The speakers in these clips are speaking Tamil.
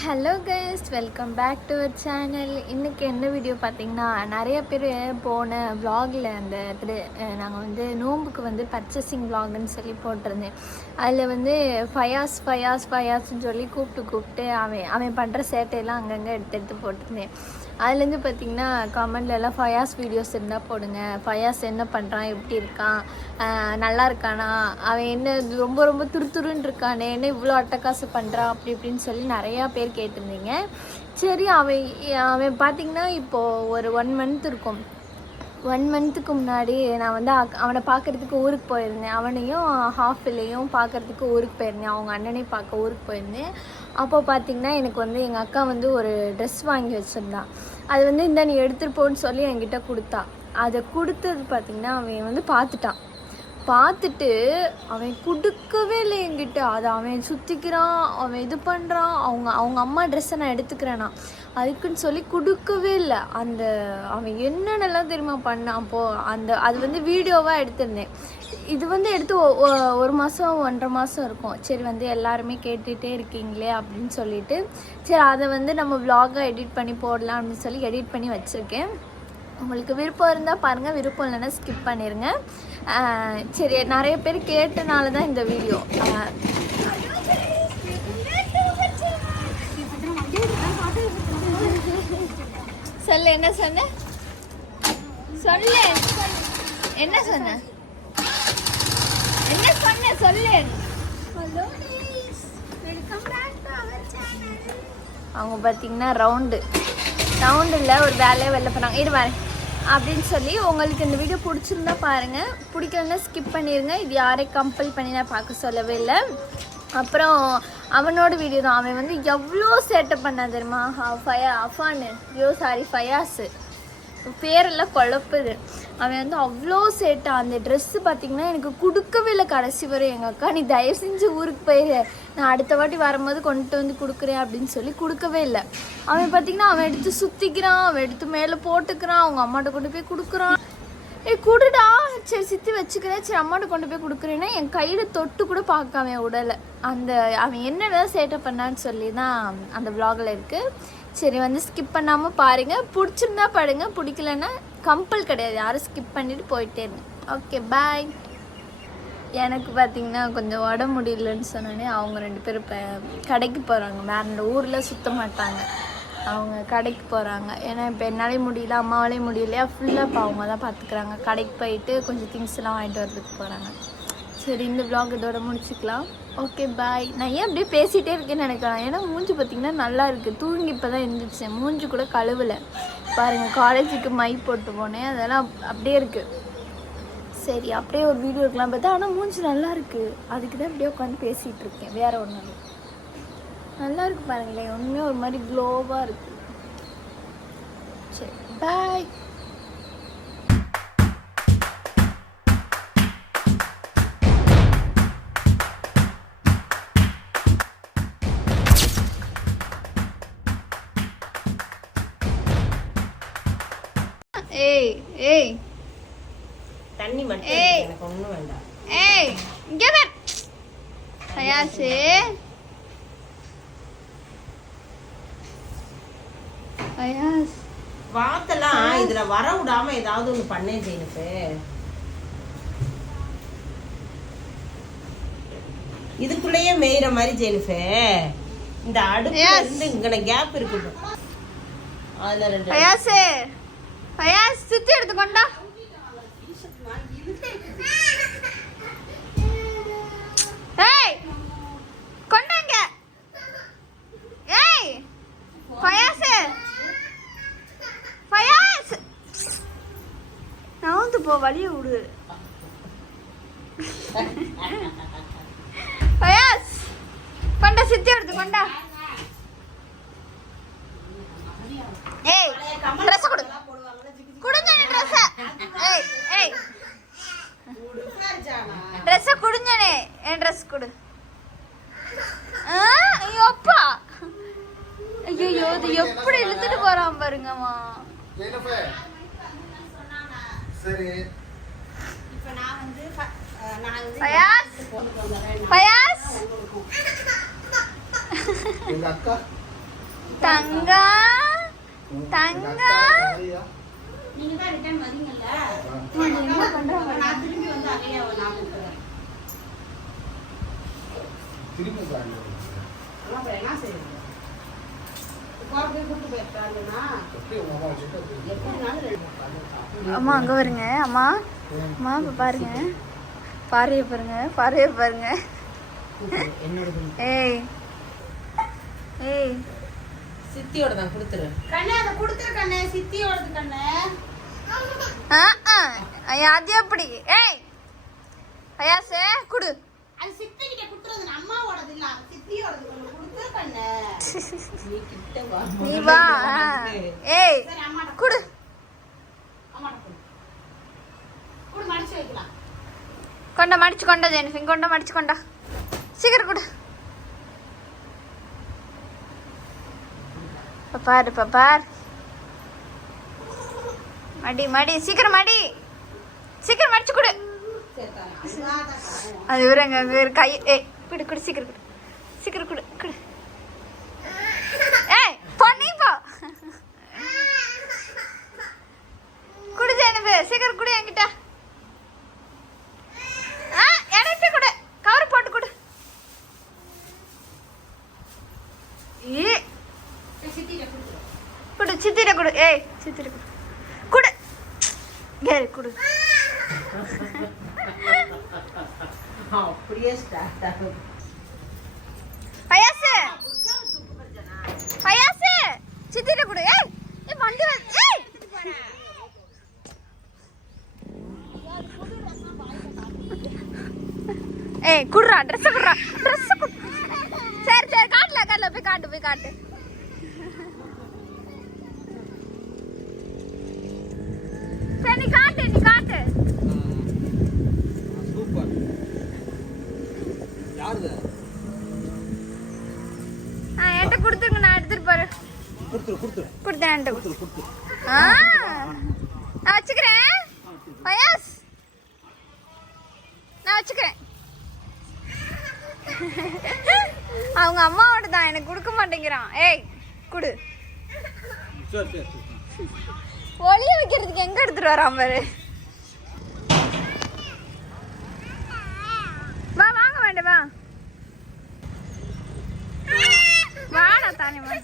Hello guys, welcome back to our channel. இன்றைக்கி என்ன வீடியோ பார்த்தீங்கன்னா, நிறைய பேர் போன விலாகில் அந்த நாங்கள் வந்து நோம்புக்கு வந்து பர்ச்சேசிங் விலாகுன்னு சொல்லி போட்டிருந்தேன். அதில் வந்து ஃபயாஸ்ன்னு சொல்லி கூப்பிட்டு அவன் பண்ணுற சேட்டையெல்லாம் அங்கங்கே எடுத்து போட்டிருந்தேன். அதுலேருந்து பார்த்திங்கன்னா கமெண்ட்லலாம் ஃபயாஸ் வீடியோஸ் இருந்தால் போடுங்க, ஃபயாஸ் என்ன பண்ணுறான், எப்படி இருக்கான், நல்லா இருக்கானா, அவன் என்ன ரொம்ப துருத்துருன்னு இருக்கானே, என்ன இவ்வளோ அட்டகாசம் பண்ணுறான் அப்படி இப்படின்னு சொல்லி நிறையா பேர் கேட்டிருந்தீங்க. சரி, அவன் பார்த்திங்கன்னா இப்போது ஒரு 1 மந்த் இருக்கும். 1 மந்த்துக்கு முன்னாடி நான் வந்து அவனை பார்க்குறதுக்கு ஊருக்கு போயிருந்தேன். அவனையும் ஹாஃபிலையும் பார்க்குறதுக்கு ஊருக்கு போயிருந்தேன். அவங்க அண்ணனையும் பார்க்க ஊருக்கு போயிருந்தேன். அப்போ பார்த்திங்கன்னா எனக்கு வந்து எங்கள் அக்கா வந்து ஒரு ட்ரெஸ் வாங்கி வச்சுருந்தான். அது வந்து இந்த நீ எடுத்துகிட்டு போன்னு சொல்லி என்கிட்ட கொடுத்தா. அதை கொடுத்தது பார்த்திங்கன்னா அவன் வந்து பார்த்துட்டு அவன் கொடுக்கவே இல்லை என்கிட்ட. அதை அவன் சுற்றிக்கிறான், அவன் இது பண்ணுறான். அவங்க அம்மா ட்ரெஸ்ஸை நான் எடுத்துக்கிறேன்னா அதுக்குன்னு சொல்லி கொடுக்கவே இல்லை. அவன் என்னென்னலாம் தெரியுமா பண்ணான். அப்போது அது வந்து வீடியோவாக எடுத்திருந்தேன். இது வந்து எடுத்து 1 மாதம் 1.5 மாதம் இருக்கும். சரி, வந்து எல்லாருமே கேட்டுகிட்டே இருக்கீங்களே அப்படின்னு சொல்லிட்டு, சரி அதை வந்து நம்ம விலாகாக எடிட் பண்ணி போடலாம் அப்படின்னு சொல்லி எடிட் பண்ணி வச்சுருக்கேன். உங்களுக்கு விருப்பம் இருந்தால் பாருங்கள், விருப்பம் இல்லைன்னா ஸ்கிப் பண்ணிடுங்க. சரி, நிறைய பேர் கேட்டனால தான் இந்த வீடியோ. சொல்லு, என்ன சொன்ன? சொல்லு, என்ன சொன்ன? சொல்லு. அவங்க பார்த்தீங்கன்னா ரவுண்டில் ஒரு வேலையை வெளில போனாங்க. இருவாரு அப்படின்னு சொல்லி, உங்களுக்கு இந்த வீடியோ பிடிச்சிருந்தா பாருங்கள், பிடிக்கலன்னா ஸ்கிப் பண்ணிடுங்க. இது யாரையும் கம்பல் பண்ணி நான் பார்க்க சொல்லவே இல்லை. அப்புறம் அவனோட வீடியோ தான். அவன் வந்து எவ்வளோ சேட்டை பண்ணான் தெரியுமா. ஃபயாஸு பேரெல்லாம் குழப்புது. அவன் வந்து அவ்வளோ சேட்டை. அந்த ட்ரெஸ்ஸு பார்த்திங்கன்னா எனக்கு கொடுக்கவே இல்லை கடைசி வரை. எங்கள் அக்கா, நீ தயவு செஞ்சு ஊருக்கு போயிடு, நான் அடுத்த வாட்டி வரும்போது கொண்டுட்டு வந்து கொடுக்குறேன் அப்படின்னு சொல்லி கொடுக்கவே இல்லை. அவன் பார்த்திங்கன்னா அவன் எடுத்து சுற்றிக்கிறான், அவன் எடுத்து மேலே போட்டுக்கிறான், அவங்க அம்மாட்ட கொண்டு போய் கொடுக்குறான். கொடுடா, சரி சித்தி வச்சுக்கிறேன், சரி அம்மாட்ட கொண்டு போய் கொடுக்குறேன்னா என் கையில் தொட்டு கூட பார்க்க அவன் உடலை. அவன் என்னதான் சேட்டை பண்ணான்னு சொல்லி தான் அந்த விலாகில் இருக்குது. சரி, வந்து ஸ்கிப் பண்ணாமல் பாருங்கள். பிடிச்சிருந்தா பாருங்க, பிடிக்கலன்னா கம்பல் கிடையாது, யாரும் ஸ்கிப் பண்ணிவிட்டு போயிட்டே இருங்க. ஓகே, பாய். எனக்கு பார்த்திங்கன்னா கொஞ்சம் உடம்பு முடியலன்னு சொன்னோன்னே அவங்க 2 பேரும் இப்போ கடைக்கு போகிறாங்க. வேறு ஊரில் சுற்ற மாட்டாங்க, அவங்க கடைக்கு போகிறாங்க. ஏன்னா இப்போ என்னாலே முடியல, அம்மாவாலே முடியலையா, ஃபுல்லாக இப்போ அவங்க தான் பார்த்துக்குறாங்க. கடைக்கு போயிட்டு கொஞ்சம் திங்ஸ்லாம் வாங்கிட்டு வரதுக்கு போகிறாங்க. சரி, இந்த விலாக் இதோட முடிச்சுக்கலாம். ஓகே, பாய். நான் ஏன் அப்படியே பேசிகிட்டே இருக்கேன்னு நினைக்கிறேன். ஏன்னா மூஞ்சி பார்த்திங்கன்னா நல்லா இருக்குது. தூங்கி இப்போ தான் எழுந்திரிச்சேன். மூஞ்சி கூட கழுவலை பாருங்கள். காலேஜுக்கு மை போட்டு போனேன், அதெல்லாம் அப்படியே இருக்குது. சரி, அப்படியே ஒரு வீடியோ இருக்கலாம் பார்த்தா, ஆனால் மூஞ்சி நல்லா இருக்குது. அதுக்கு தான் அப்படியே உட்காந்து பேசிகிட்டு இருக்கேன், வேறு ஒன்றும் இல்லை. நல்லா இருக்குது பாருங்களேன், ஒன்றுமே ஒரு மாதிரி க்ளோவாக இருக்குது. சரி, பாய். ஏய் தண்ணி மட்டும் எனக்கு ஒண்ணும் வேண்டாம். இங்க வா ஃபயாஸ். வாத்தெல்லாம் இதுல வர விடாம ஏதாவது ஒண்ணு பண்ணே ஜெயினுக்கு. இதுக்குள்ளேயே மேயிற மாதிரி ஜெயினுக்கு. இந்த அடுப்புல இருந்து இங்கன கேப் இருக்கு. அதுல 2 ஃபயாஸ் சுத்தி எடுத்துக்கொண்டா. ஏய் கொண்டாங்க. ஏய் ஃபயாஸ் நான் போ, வழிய விடு. ஃபயாஸ் கொண்டா, சுத்தி எடுத்துக்கொண்டா. ஏய் ட்ரெஸ் கொடு, குடுங்க ட்ரெஸ். ஏய் ட்ரெஸ் குடுங்கனே, என் ட்ரெஸ் கொடு. ஐயோ அப்பா, ஐயோ இது எப்படி இழுத்துட்டு போறான் பாருங்கம்மா. சரி, இப்போ நான் வந்து ஃபயாஸ் எங்க அக்கா தங்கா தங்கா நீங்க தான் ரிட்டர்ன் வரீங்கல்ல நான் திரும்பி வந்து அதையே நான் கொடுக்குறேன். அப்புறம் என்ன செய்யுங்க கூட்டு போயிருக்காங்கன்னா எப்படினாலும் அம்மா அங்க வருங்க அம்மா அம்மா இப்ப பாருங்க பாறைய பாருங்க பாறைய பாருங்க ஏய் ஏய் சித்தியோட தான் கொடுத்துரு கண்ணே அதை கொடுத்துரு கண்ணே சித்தியோடது கண்ணே அது எப்படி ஏய் ஐயாசே குடு அது சித்தி கிட்ட கொடுத்துறது அம்மாவோடது இல்ல சித்தியோடது கொஞ்சம் கொடுத்துரு கண்ணே நீ கிட்ட வா நீ வா ஏய் சரி அம்மாட்ட குடு அம்மாட்ட கொடு கொடு மடிச்சு வைக்கலாம் கொண்ட மடிச்சு கொண்ட ஜெனிஃபிங் கொண்ட மடிச்சு கொண்டா சீக்கிரம் கொடு பாரு பார் மடி மடி சீக்கிரம் மடி சீக்கிரம் மடிச்சு கொடு அது விடுங்க அங்க ஒரு கை ஏய் குடு குடு சீக்கிரம் குடு சீக்கிரம் குடு குடு ஏய் பண்ணி போ குடு ஜெனிஃபு சீக்கிரம் குடு என்கிட்ட எனக்கு கொடு கவர் போட்டு கொடு ஏ குடு சித்திர குடு ஏய் சித்திர குடு குடு கேரி குடு அப்படியே ஸ்டார்ட் ஆகும் பயாசு பயாசு சித்திர குடு ஏய் ஏய் வண்டி வந்து ஏய் ஏய் குடுறா Dress குடுறா Dress குடு சரி சரி காட்டல போய் காட்டு சரி நீ காட்டு சூப்பர் யாருது என்கிட்ட கொடுத்துருங்க நான் எடுத்துட்டு போறேன் கொடுத்தேன் என்கிட்ட கொடுத்துரு நான் வச்சுக்கிறேன் பயாஸ் நான் வச்சுக்கிறேன் அவங்க அம்மாவோட தான் எனக்கு கொடுக்க மாட்டேங்கிறான் ஏய் குடு சரி ஒளிய வைக்கிறதுக்கு எங்க எடுத்துட்டு வரான் பாரு வா வாங்க வேண்டாம் வா வாடா தானே வா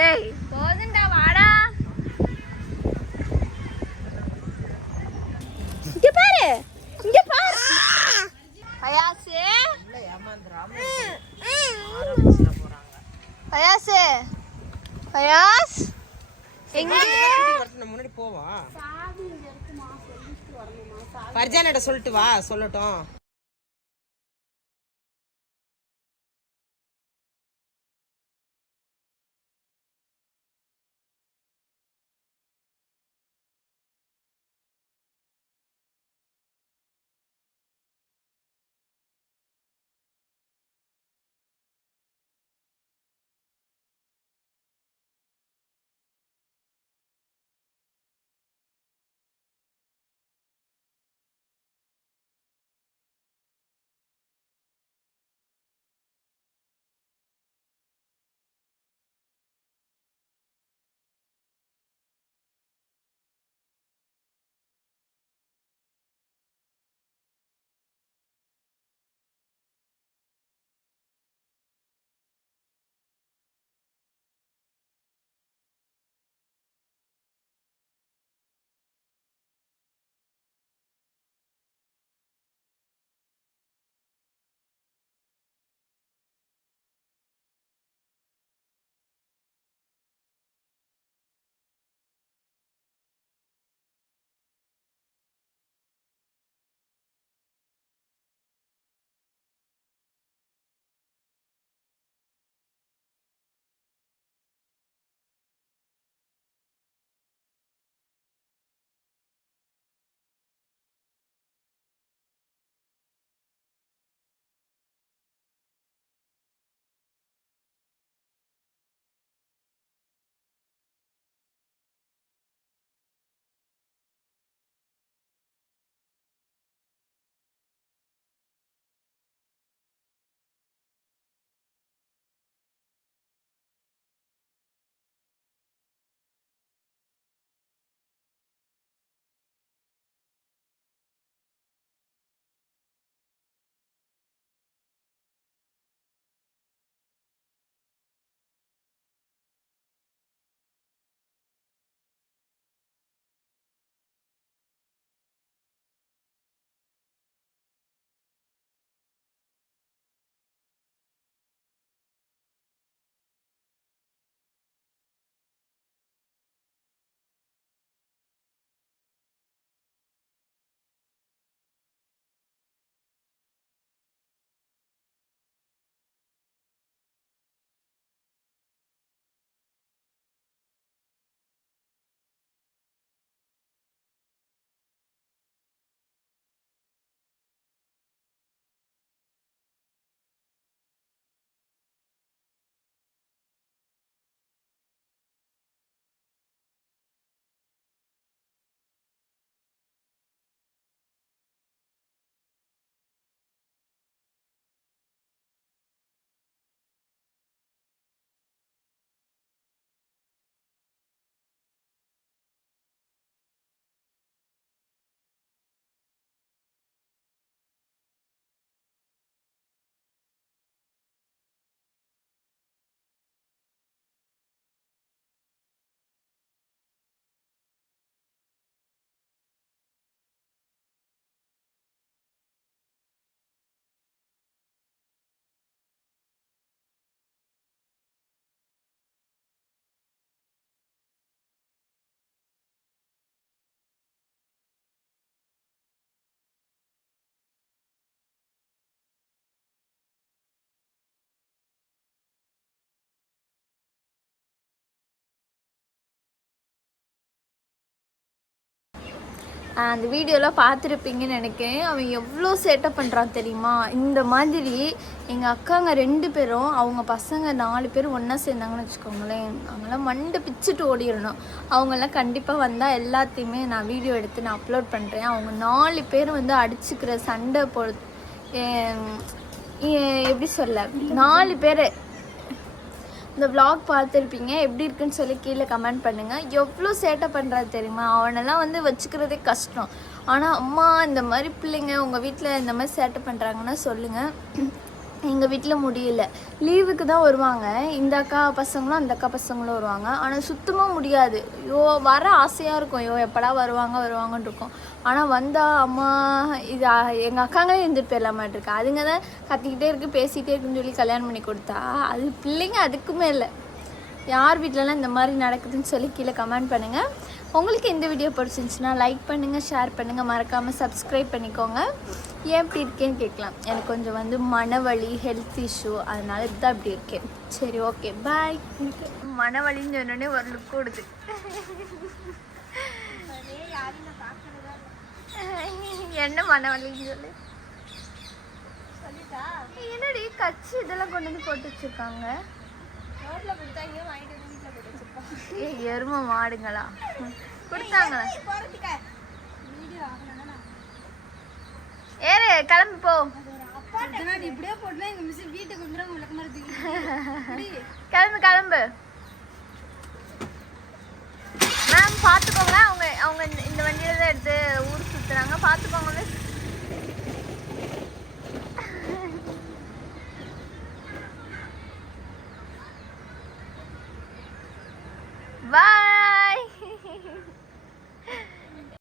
ஏய் போதுண்டா வாடா இங்க பாரு பயாசு பயாசு பயாஸ் எங்க முன்னாடி போவா பர்ஜானிட்ட சொல்லிட்டு வா சொல்லட்டும் அந்த வீடியோலாம் பார்த்துருப்பீங்கன்னு நினைக்கிறேன். அவன் எவ்வளோ சேட்டை பண்ணுறான் தெரியுமா? இந்த மாதிரி எங்கள் அக்காங்க 2 பேரும் அவங்க பசங்க 4 பேர் ஒன்றா சேர்ந்தாங்கன்னு வச்சுக்கோங்களேன், அவங்களாம் மண்டை பிச்சுட்டு ஓடிடணும். அவங்கெல்லாம் கண்டிப்பாக வந்தால் எல்லாத்தையுமே நான் வீடியோ எடுத்து நான் அப்லோட் பண்ணுறேன். அவங்க 4 பேர் வந்து அடிச்சுக்கிற சண்டை எப்படி சொல்ல, 4 பேர் இந்த vlog பார்த்துருப்பீங்க. எப்படி இருக்குன்னு சொல்லி கீழே கமெண்ட் பண்ணுங்கள். எவ்வளோ சேட்டை பண்ணுறாரு தெரியுமா? அவனெல்லாம் வந்து வச்சுக்கிறதே கஷ்டம். ஆனால் அம்மா இந்த மாதிரி பிள்ளைங்க உங்கள் வீட்டில் இந்த மாதிரி சேட்டை பண்ணுறாங்கன்னா சொல்லுங்கள். எங்கள் வீட்டில் முடியல. லீவுக்கு தான் வருவாங்க, இந்த அக்கா பசங்களும் அந்த அக்கா பசங்களும் வருவாங்க. ஆனால் சுத்தமாக முடியாது. ஐயோ வர ஆசையாக இருக்கும், ஐயோ எப்படா வருவாங்கன்னு இருக்கும். ஆனால் வந்தால் அம்மா இது எங்கள் அக்காங்களே இருந்துட்டு போயிடலாமாட்டிருக்கு. அதுங்க தான் கத்திக்கிட்டே இருக்குது, பேசிகிட்டே இருக்குன்னு சொல்லி கல்யாணம் பண்ணி கொடுத்தா அது பிள்ளைங்க அதுக்குமே இல்லை. யார் வீட்டிலலாம் இந்த மாதிரி நடக்குதுன்னு சொல்லி கீழே கமெண்ட் பண்ணுங்கள். உங்களுக்கு இந்த வீடியோ பிடிச்சிருந்துச்சுன்னா லைக் பண்ணுங்கள், ஷேர் பண்ணுங்கள், மறக்காமல் சப்ஸ்கிரைப் பண்ணிக்கோங்க. ஏன் இப்படி இருக்கேன்னு கேட்கலாம். எனக்கு கொஞ்சம் வந்து மனவலி, ஹெல்த் இஷ்யூ, அதனால இதுதான் இப்படி இருக்கேன். சரி, ஓகே, பாய். மனவலின்னு சொன்னோடனே ஒரு லுக் கொடுது. என்ன மனவலின்னு சொல்லு. என்னடி கச்சி இதெல்லாம் கொண்டு வந்து போட்டு வச்சுருக்காங்க. எருமை மாடுங்களா கொடுத்தாங்களா? ஏறு கிளம்பி போ. கிளம்பு. மேம் பார்த்துக்கோங்க, அவங்க இந்த வண்டியில தான் எடுத்து ஊர் சுத்துறாங்க, பார்த்துக்கோங்க. Bye.